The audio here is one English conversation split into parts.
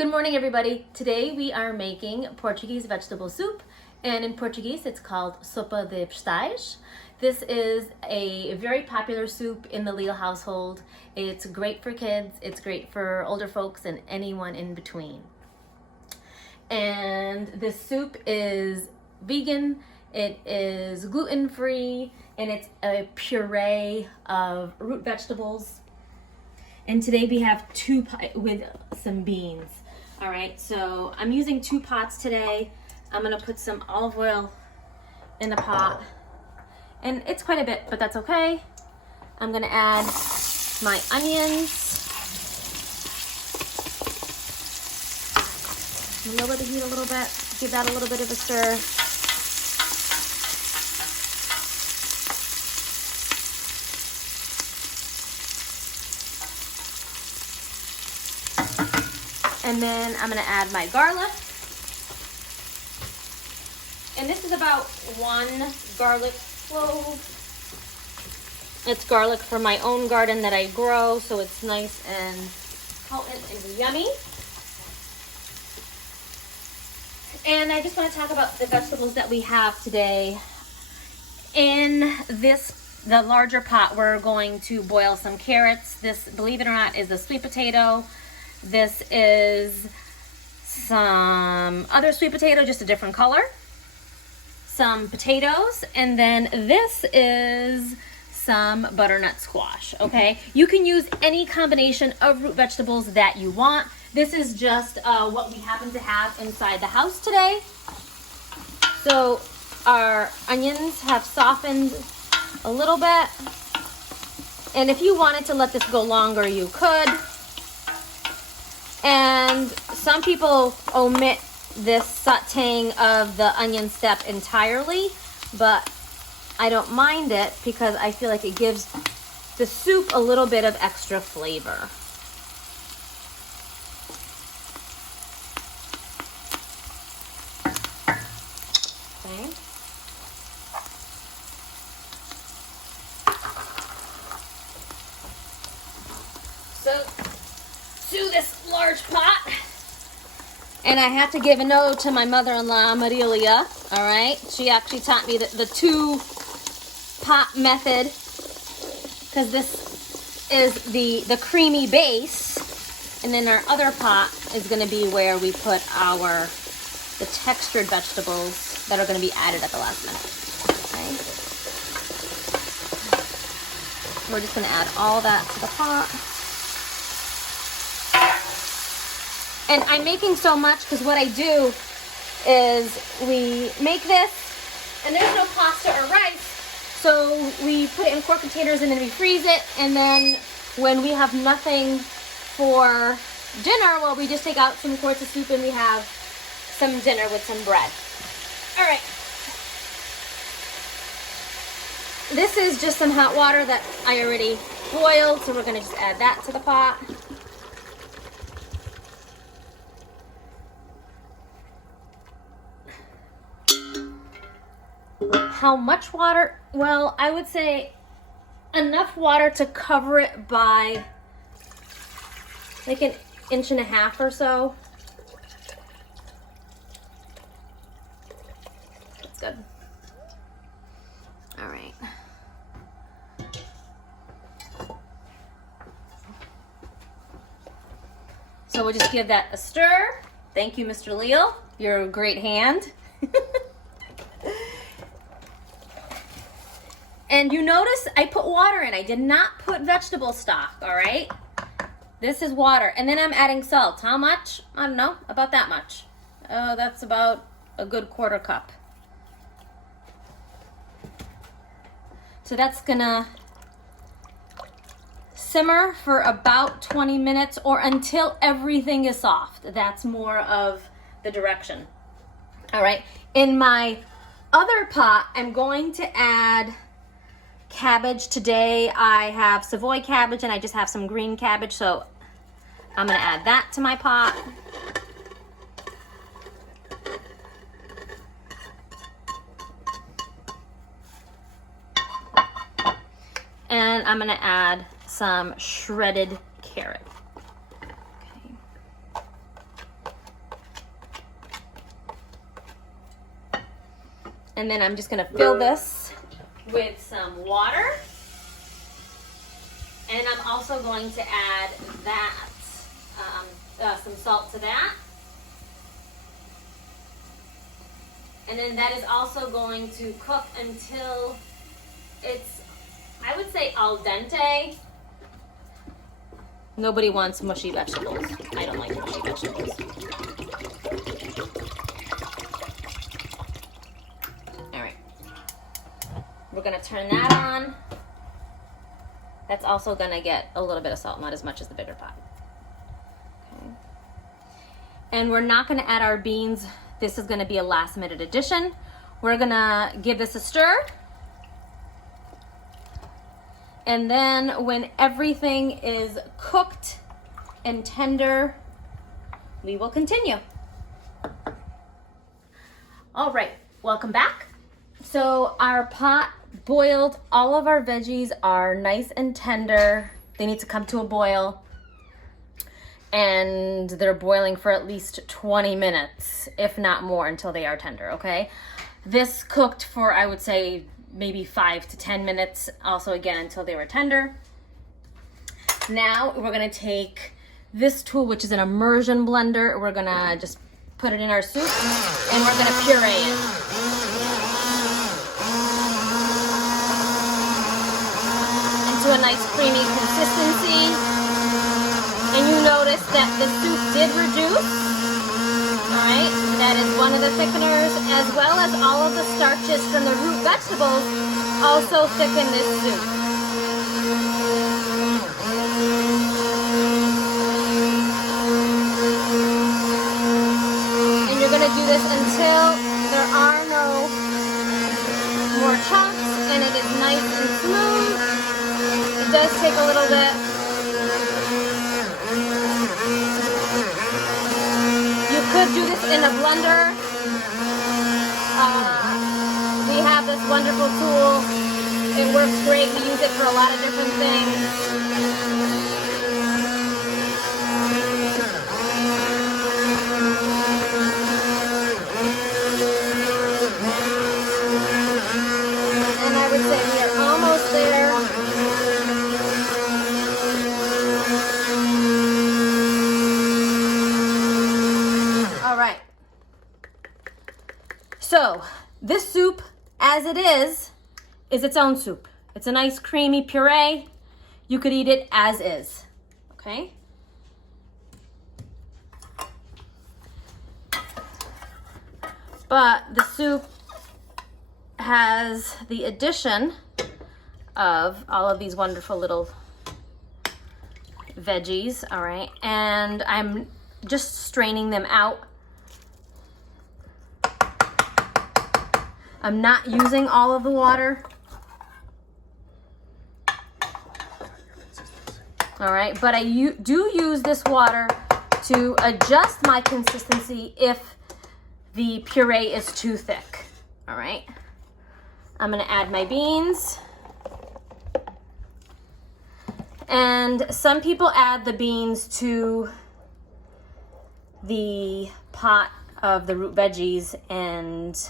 Good morning, everybody. Today we are making Portuguese vegetable soup, and in Portuguese it's called sopa de vegetais. This is a very popular soup in the Leal household. It's great for kids, it's great for older folks, and anyone in between. And this soup is vegan, it is gluten-free, and it's a puree of root vegetables. And today we have with some beans. All right, so I'm using 2 pots today. I'm gonna put some olive oil in the pot. And it's quite a bit, but that's okay. I'm gonna add my onions. Lower the heat a little bit, give that a little bit of a stir. And then I'm gonna add my garlic. And this is about 1 garlic clove. It's garlic from my own garden that I grow, so it's nice and potent and yummy. And I just want to talk about the vegetables that we have today. In the larger pot, we're going to boil some carrots. This, believe it or not, is a sweet potato. This is some other sweet potato, just a different color. Some potatoes, and then this is some butternut squash, okay? You can use any combination of root vegetables that you want. This is just what we happen to have inside the house today. So our onions have softened a little bit. And if you wanted to let this go longer, you could. And some people omit this sauteing of the onion step entirely, but I don't mind it because I feel like it gives the soup a little bit of extra flavor. Okay. So, to this large pot, and I have to give a note to my mother-in-law, Matias Leal, all right? She actually taught me the 2-pot method, because this is the creamy base, and then our other pot is going to be where we put the textured vegetables that are going to be added at the last minute, okay? We're just going to add all that to the pot. And I'm making so much because what I do is we make this, and there's no pasta or rice, so we put it in quart containers and then we freeze it, and then when we have nothing for dinner, well, we just take out some quarts of soup and we have some dinner with some bread. All right. This is just some hot water that I already boiled, so we're gonna just add that to the pot. How much water? Well, I would say enough water to cover it by like 1.5 inches or so. That's good. All right. So we'll just give that a stir. Thank you, Mr. Leal. You're a great hand. And you notice I put water in. I did not put vegetable stock, all right? This is water. And then I'm adding salt. How much? I don't know, about that much. That's about a good 1/4 cup. So that's gonna simmer for about 20 minutes or until everything is soft. That's more of the direction. All right, in my other pot, I'm going to add cabbage. Today I have Savoy cabbage and I just have some green cabbage, so I'm gonna add that to my pot. And I'm gonna add some shredded carrot. Okay. And then I'm just gonna fill this with some water. And I'm also going to add that, some salt to that. And then that is also going to cook until it's, I would say, al dente. Nobody wants mushy vegetables. I don't like mushy vegetables. All right. We're gonna turn that on. That's also gonna get a little bit of salt, not as much as the bigger pot. Okay. And we're not gonna add our beans. This is gonna be a last minute addition. We're gonna give this a stir. And then when everything is cooked and tender, we will continue. All right, welcome back. So our pot boiled, all of our veggies are nice and tender. They need to come to a boil. And they're boiling for at least 20 minutes, if not more, until they are tender, okay? This cooked for, I would say, maybe 5 to 10 minutes, also again until they were tender. Now we're gonna take this tool, which is an immersion blender. We're gonna just put it in our soup and we're gonna puree it. Into a nice creamy consistency. And you notice that the soup did reduce. All right, that is one of the thickeners, as well as all of the starches from the root vegetables also thicken this soup. And you're gonna do this until there are no more chunks and it is nice and smooth. It does take a little bit. Could do this in a blender. We have this wonderful tool. It works great. We use it for a lot of different things. And I would say we are almost there. So this soup, as it is its own soup. It's a nice creamy puree. You could eat it as is, okay? But the soup has the addition of all of these wonderful little veggies, all right? And I'm just straining them out. I'm not using all of the water. All right, but I do use this water to adjust my consistency if the puree is too thick. All right, I'm gonna add my beans. And some people add the beans to the pot of the root veggies and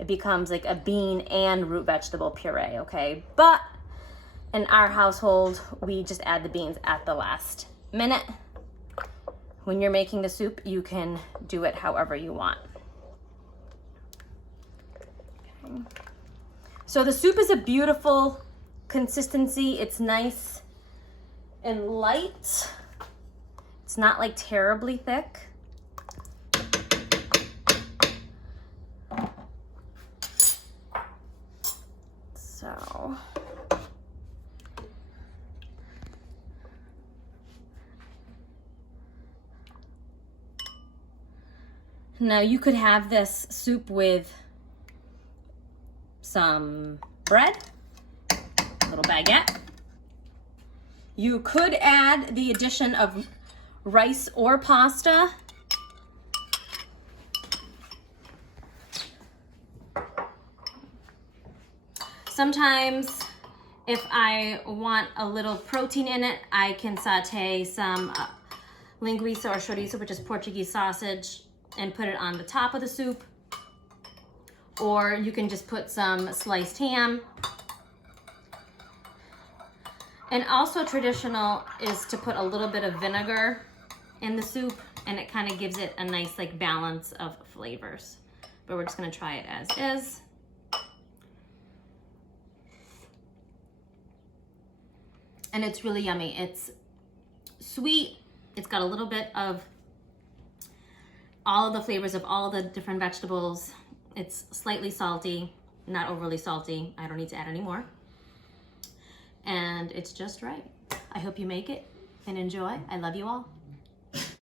it becomes like a bean and root vegetable puree, okay? But in our household, we just add the beans at the last minute. When you're making the soup, you can do it however you want. Okay. So the soup is a beautiful consistency. It's nice and light. It's not like terribly thick. So now you could have this soup with some bread, a little baguette. You could add the addition of rice or pasta. Sometimes if I want a little protein in it, I can saute some linguiça or chorizo, which is Portuguese sausage, and put it on the top of the soup. or you can just put some sliced ham. And also traditional is to put a little bit of vinegar in the soup, and it kind of gives it a nice like balance of flavors. But we're just gonna try it as is. And it's really yummy. It's sweet. It's got a little bit of all of the flavors of all the different vegetables. It's slightly salty, not overly salty. I don't need to add any more. And it's just right. I hope you make it and enjoy. I love you all.